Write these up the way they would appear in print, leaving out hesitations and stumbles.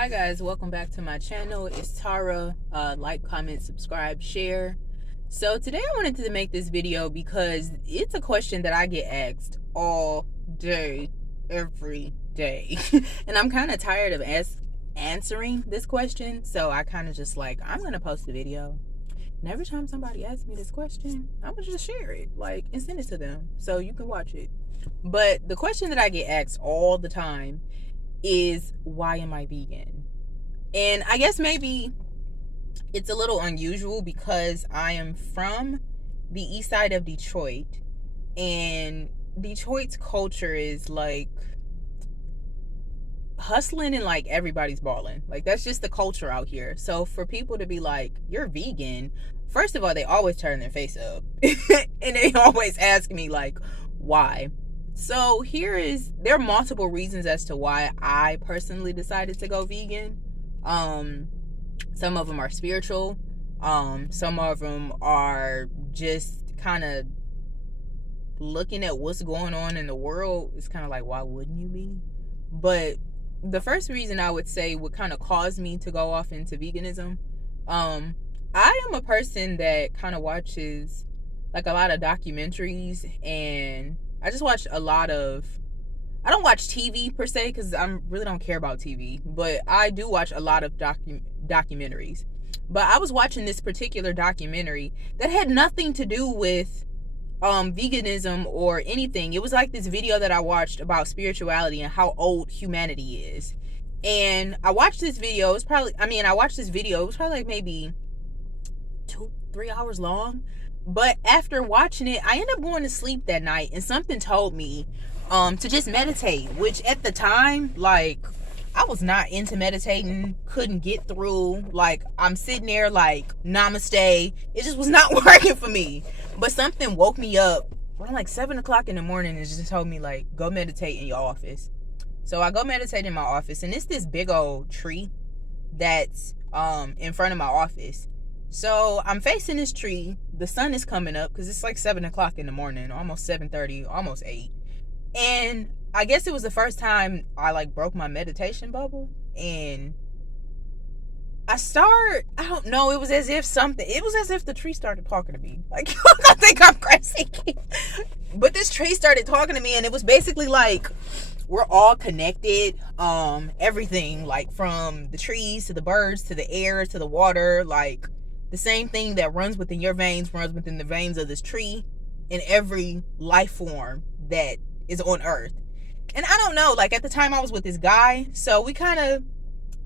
Hi guys, welcome back to my channel. It's Tara. Like, comment, subscribe, share. So today I wanted to make this video because it's a question that I get asked all day, every day. And I'm kind of tired of answering this question. So I kind of just like, I'm going to post a video. And every time somebody asks me this question, I'm going to just share it and send it to them so you can watch it. But the question that I get asked all the time is, why am I vegan? And I guess maybe it's a little unusual because I am from the east side of Detroit, and Detroit's culture is like hustling and like everybody's balling. Like, that's just the culture out here. So for people to be like, you're vegan, first of all, they always turn their face up and they always ask me like, why? So there are multiple reasons as to why I personally decided to go vegan. Some of them are spiritual. Some of them are just kind of looking at what's going on in the world. It's kind of like, why wouldn't you be? But the first reason I would say would kind of cause me to go off into veganism. I am a person that kind of watches like a lot of documentaries, and I just watch a lot of, I don't watch TV per se because I really don't care about TV, but I do watch a lot of documentaries. But I was watching this particular documentary that had nothing to do with veganism or anything. It was like this video that I watched about spirituality and how old humanity is. And I watched this video. It was probably like maybe 2-3 hours long. But after watching it, I ended up going to sleep that night, and something told me to just meditate, which at the time, like, I was not into meditating, couldn't get through. Like, I'm sitting there like, namaste. It just was not working for me. But something woke me up around like 7 o'clock in the morning and just told me like, go meditate in your office. So I go meditate in my office, and it's this big old tree that's in front of my office. So I'm facing this tree. The sun is coming up because it's like 7 o'clock in the morning, almost 7:30, almost 8. And I guess it was the first time I like broke my meditation bubble, and I don't know, it was as if the tree started talking to me. Like, I think I'm crazy. But this tree started talking to me, and it was basically like, we're all connected. Everything, like from the trees to the birds to the air to the water, like the same thing that runs within your veins runs within the veins of this tree, and every life form that is on earth. And I don't know, like at the time I was with this guy, so it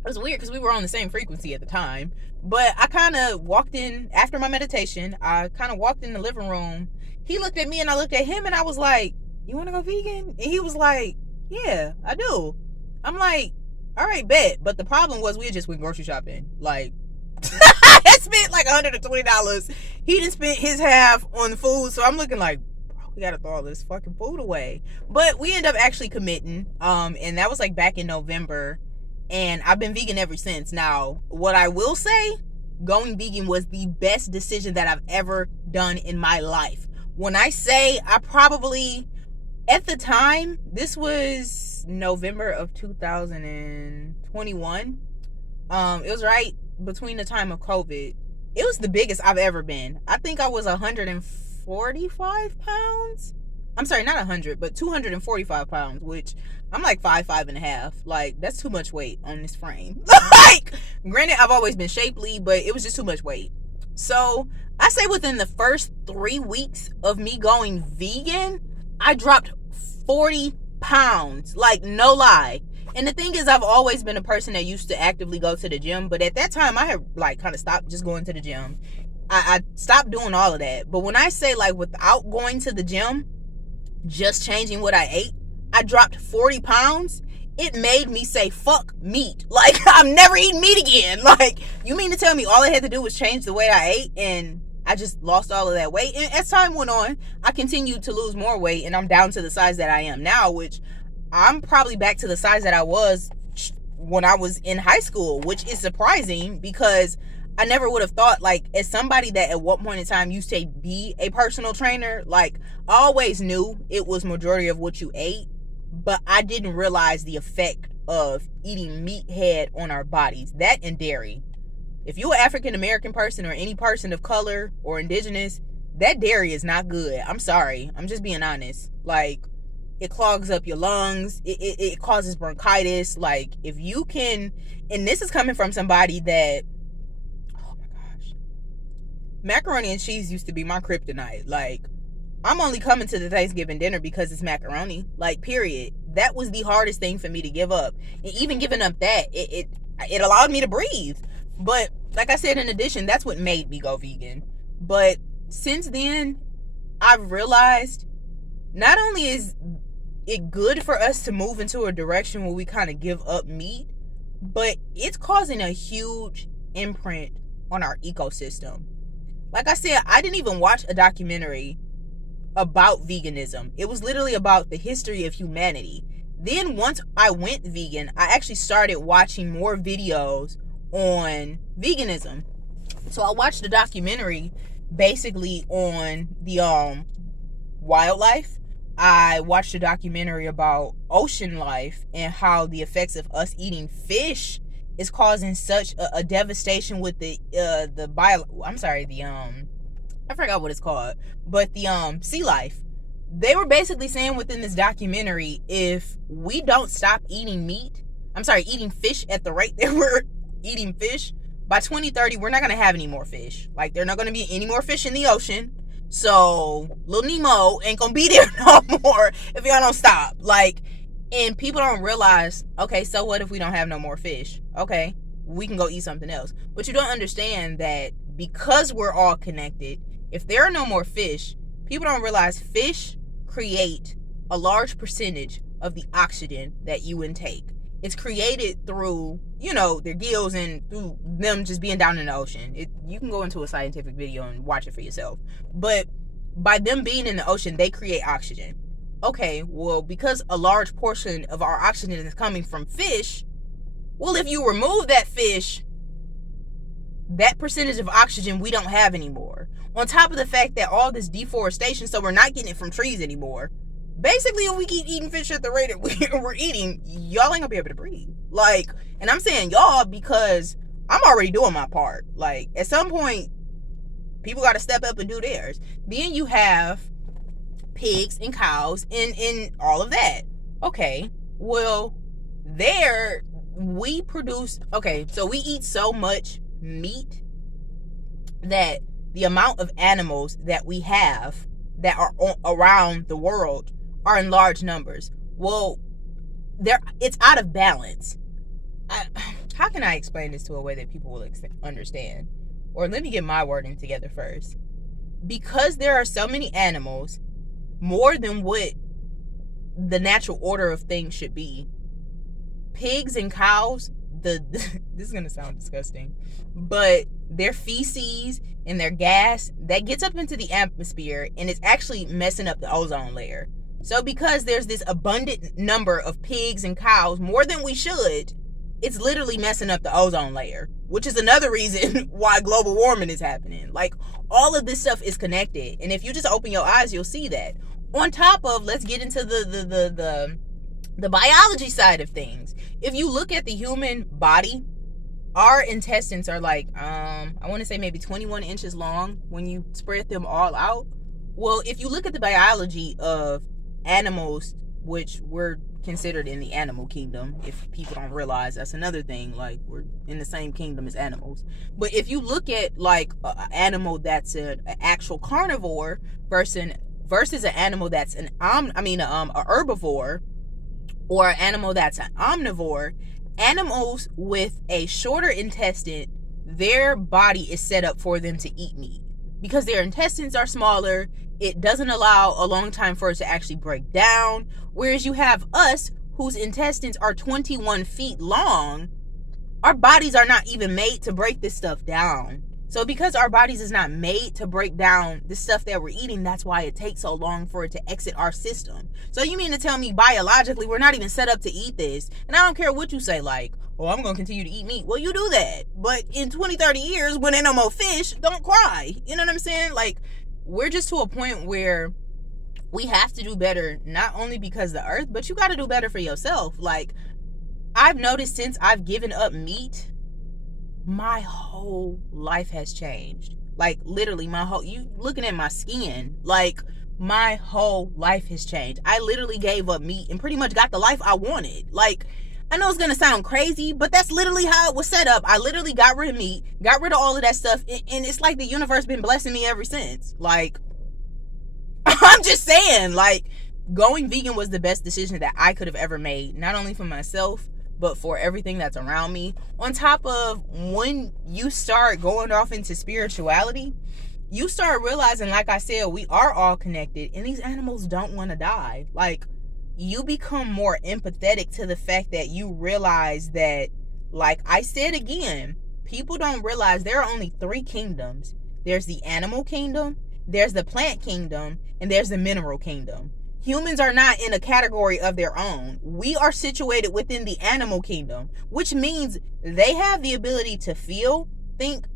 was weird because we were on the same frequency at the time. But I kind of walked in after my meditation. I kind of walked in the living room. He looked at me and I looked at him, and I was like, you want to go vegan? And he was like, yeah, I do. I'm like, all right, bet. But the problem was, we had just went grocery shopping. Like, I spent like $120. He didn't spend his half on the food. So I'm looking like, we gotta throw all this fucking food away. But we end up actually committing. And that was like back in November. And I've been vegan ever since. Now, what I will say, going vegan was the best decision that I've ever done in my life. When I say I probably, at the time, this was November of 2021. It was right between the time of COVID. It was the biggest I've ever been. I think I was 145 pounds. I'm sorry, not 100, but 245 pounds, which I'm like 5'5.5". Like, that's too much weight on this frame. Like, granted, I've always been shapely, but it was just too much weight. So I say within the first 3 weeks of me going vegan, I dropped 40 pounds. Like, no lie. And the thing is, I've always been a person that used to actively go to the gym, but at that time I had like kind of stopped just going to the gym. I stopped doing all of that. But when I say like without going to the gym, just changing what I ate, I dropped 40 pounds. It made me say, fuck meat. Like, I'm never eating meat again. Like, you mean to tell me all I had to do was change the way I ate and I just lost all of that weight? And as time went on, I continued to lose more weight, and I'm down to the size that I am now, which I'm probably back to the size that I was when I was in high school, which is surprising because I never would have thought, like, as somebody that at one point in time used to be a personal trainer, like, I always knew it was majority of what you ate, but I didn't realize the effect of eating meathead on our bodies. That and dairy. If you're an African American person or any person of color or indigenous, that dairy is not good. I'm sorry. I'm just being honest. Like, it clogs up your lungs. It causes bronchitis. Like, if you can, and this is coming from somebody that, oh my gosh, macaroni and cheese used to be my kryptonite. Like, I'm only coming to the Thanksgiving dinner because it's macaroni. Like, period. That was the hardest thing for me to give up. And even giving up that, it allowed me to breathe. But like I said, in addition, that's what made me go vegan. But since then, I've realized not only is it good for us to move into a direction where we kind of give up meat, but it's causing a huge imprint on our ecosystem. Like I said, I didn't even watch a documentary about veganism. It was literally about the history of humanity. Then once I went vegan, I actually started watching more videos on veganism. So I watched a documentary basically on the wildlife. I watched a documentary about ocean life and how the effects of us eating fish is causing such a devastation with the I forgot what it's called, but the sea life. They were basically saying within this documentary, if we don't stop eating eating fish at the rate that we're eating fish, by 2030 we're not going to have any more fish. Like, there are not going to be any more fish in the ocean. So Little Nemo ain't gonna be there no more if y'all don't stop. Like, and people don't realize, okay, so what if we don't have no more fish? Okay, we can go eat something else. But you don't understand that because we're all connected, if there are no more fish, people don't realize fish create a large percentage of the oxygen that you intake. It's created through, their gills and through them just being down in the ocean. You can go into a scientific video and watch it for yourself. But by them being in the ocean, they create oxygen. Okay, well, because a large portion of our oxygen is coming from fish, well, if you remove that fish, that percentage of oxygen we don't have anymore. On top of the fact that all this deforestation, so we're not getting it from trees anymore. Basically, if we keep eating fish at the rate that we're eating, y'all ain't gonna be able to breathe. Like, and I'm saying y'all because I'm already doing my part. Like, at some point, people got to step up and do theirs. Then you have pigs and cows and all of that. Okay, well, we produce, so we eat so much meat that the amount of animals that we have that are around the world are in large numbers. Well, it's out of balance. How can I explain this to a way that people will understand? Or let me get my wording together first. Because there are so many animals, more than what the natural order of things should be, pigs and cows, this is going to sound disgusting, but their feces and their gas, that gets up into the atmosphere and it's actually messing up the ozone layer. So because there's this abundant number of pigs and cows, more than we should, it's literally messing up the ozone layer, which is another reason why global warming is happening. Like, all of this stuff is connected. And if you just open your eyes, you'll see that. On top of, let's get into the biology side of things. If you look at the human body, our intestines are like, I want to say maybe 21 inches long when you spread them all out. Well, if you look at the biology of animals, which we're considered in the animal kingdom, if people don't realize, that's another thing, like, we're in the same kingdom as animals. But if you look at like an animal that's an actual carnivore versus an animal that's a herbivore, or an animal that's an omnivore, animals with a shorter intestine, their body is set up for them to eat meat because their intestines are smaller. It doesn't allow a long time for it to actually break down. Whereas you have us, whose intestines are 21 feet long, our bodies are not even made to break this stuff down. So because our bodies is not made to break down the stuff that we're eating, that's why it takes so long for it to exit our system. So you mean to tell me biologically we're not even set up to eat this? And I don't care what you say, like, oh, I'm going to continue to eat meat. Well, you do that. But in 20, 30 years, when ain't no more fish, don't cry. You know what I'm saying? Like, we're just to a point where we have to do better, not only because of the earth, but you got to do better for yourself. Like, I've noticed since I've given up meat, my whole life has changed. Like literally you looking at my skin, like my whole life has changed. I literally gave up meat and pretty much got the life I wanted. Like, I know it's gonna sound crazy, but that's literally how it was set up. I literally got rid of meat, got rid of all of that stuff, and it's like the universe been blessing me ever since. Like, I'm just saying, like, going vegan was the best decision that I could have ever made, not only for myself, but for everything that's around me. On top of, when you start going off into spirituality, you start realizing, like I said, we are all connected, and these animals don't want to die. Like, you become more empathetic to the fact that you realize that, like I said again, people don't realize there are only 3 kingdoms. There's the animal kingdom, there's the plant kingdom, and there's the mineral kingdom. Humans are not in a category of their own. We are situated within the animal kingdom, which means they have the ability to feel, think,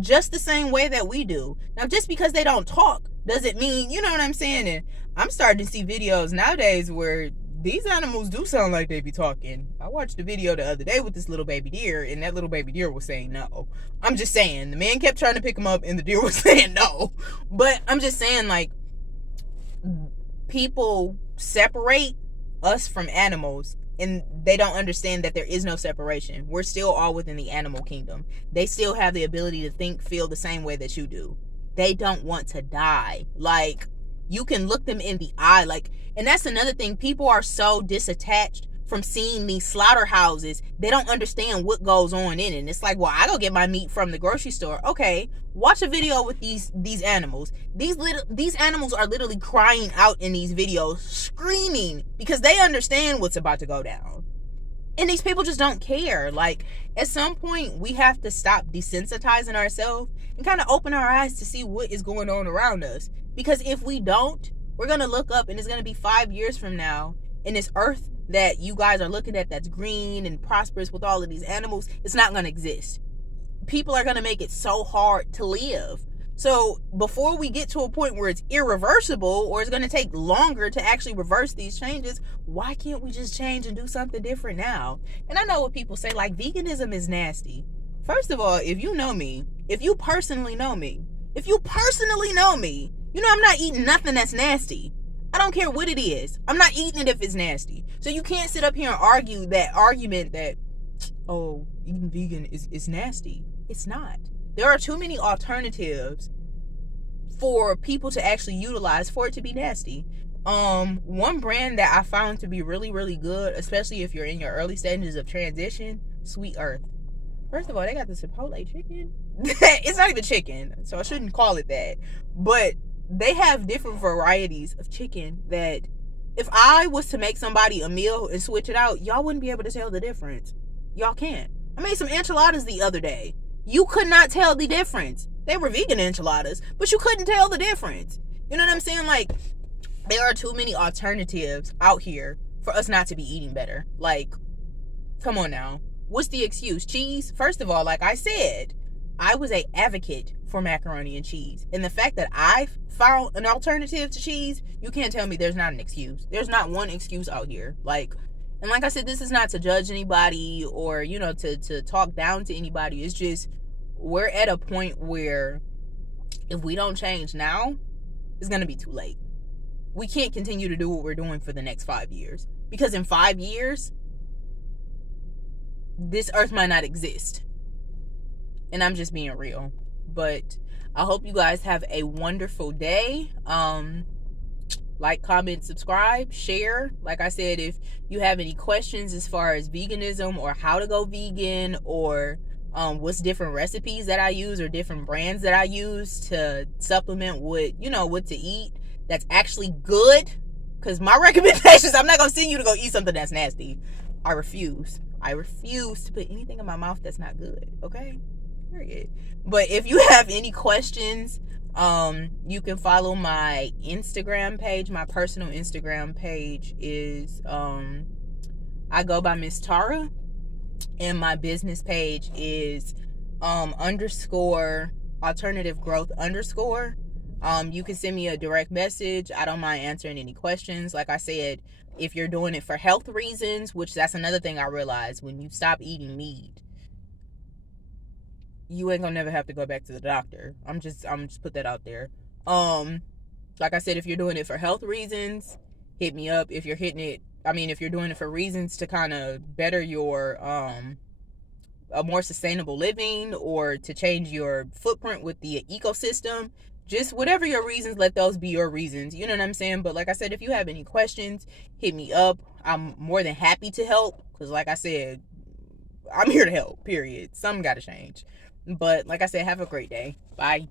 just the same way that we do. Now, just because they don't talk doesn't mean, you know what I'm saying? And I'm starting to see videos nowadays where these animals do sound like they be talking. I watched a video the other day with this little baby deer, and that little baby deer was saying no. I'm just saying, the man kept trying to pick him up, and the deer was saying no. But I'm just saying, like, people separate us from animals, and they don't understand that there is no separation. We're still all within the animal kingdom. They still have the ability to think, feel the same way that you do. They don't want to die. Like, you can look them in the eye. Like, and that's another thing. People are so disattached from seeing these slaughterhouses. They don't understand what goes on in it. And it's like, well, I go get my meat from the grocery store. Okay, watch a video with these animals. These animals are literally crying out in these videos, screaming, because they understand what's about to go down. And these people just don't care. Like, at some point, we have to stop desensitizing ourselves and kind of open our eyes to see what is going on around us. Because if we don't, we're going to look up, and it's going to be 5 years from now, and this earth that you guys are looking at that's green and prosperous with all of these animals, it's not going to exist. People are going to make it so hard to live. So before we get to a point where it's irreversible, or it's going to take longer to actually reverse these changes, why can't we just change and do something different now? And I know what people say, like, veganism is nasty. First of all, if you know me, if you personally know me, you know I'm not eating nothing that's nasty. I don't care what it is. I'm not eating it if it's nasty. So you can't sit up here and argue that argument that, oh, eating vegan is nasty. It's not. There are too many alternatives for people to actually utilize for it to be nasty. One brand that I found to be really, really good, especially if you're in your early stages of transition, Sweet Earth. First of all, they got the Chipotle chicken. It's not even chicken, so I shouldn't call it that. But they have different varieties of chicken that if I was to make somebody a meal and switch it out, y'all wouldn't be able to tell the difference. Y'all can't. I made some enchiladas the other day. You could not tell the difference. They were vegan enchiladas, but you couldn't tell the difference. You know what I'm saying? Like, there are too many alternatives out here for us not to be eating better. Like, come on now. What's the excuse? Cheese? First of all, like I said, I was an advocate for macaroni and cheese. And the fact that I've found an alternative to cheese, you can't tell me there's not an excuse. There's not one excuse out here. Like, and like I said, this is not to judge anybody or, you know, to talk down to anybody. It's just, we're at a point where if we don't change now, it's going to be too late. We can't continue to do what we're doing for the next 5 years. Because in 5 years, this earth might not exist. And I'm just being real. But I hope you guys have a wonderful day. Like, comment, subscribe, share. Like I said, if you have any questions as far as veganism or how to go vegan, or what's different recipes that I use or different brands that I use to supplement what to eat that's actually good. Because my recommendations, I'm not going to send you to go eat something that's nasty. I refuse to put anything in my mouth that's not good. Okay? Period. But if you have any questions, you can follow my Instagram page. My personal Instagram page is I go by Miss Tara, and my business page is _alternative growth _. You can send me a direct message. I don't mind answering any questions. Like I said, if you're doing it for health reasons, which that's another thing I realized, when you stop eating meat, you ain't gonna never have to go back to the doctor. I'm just put that out there. Like I said, if you're doing it for health reasons, hit me up. If you're if you're doing it for reasons to kind of better your a more sustainable living, or to change your footprint with the ecosystem, just whatever your reasons, let those be your reasons. You know what I'm saying? But like I said, if you have any questions, hit me up. I'm more than happy to help, because like I said, I'm here to help, period. Something got to change. But like I said, have a great day. Bye.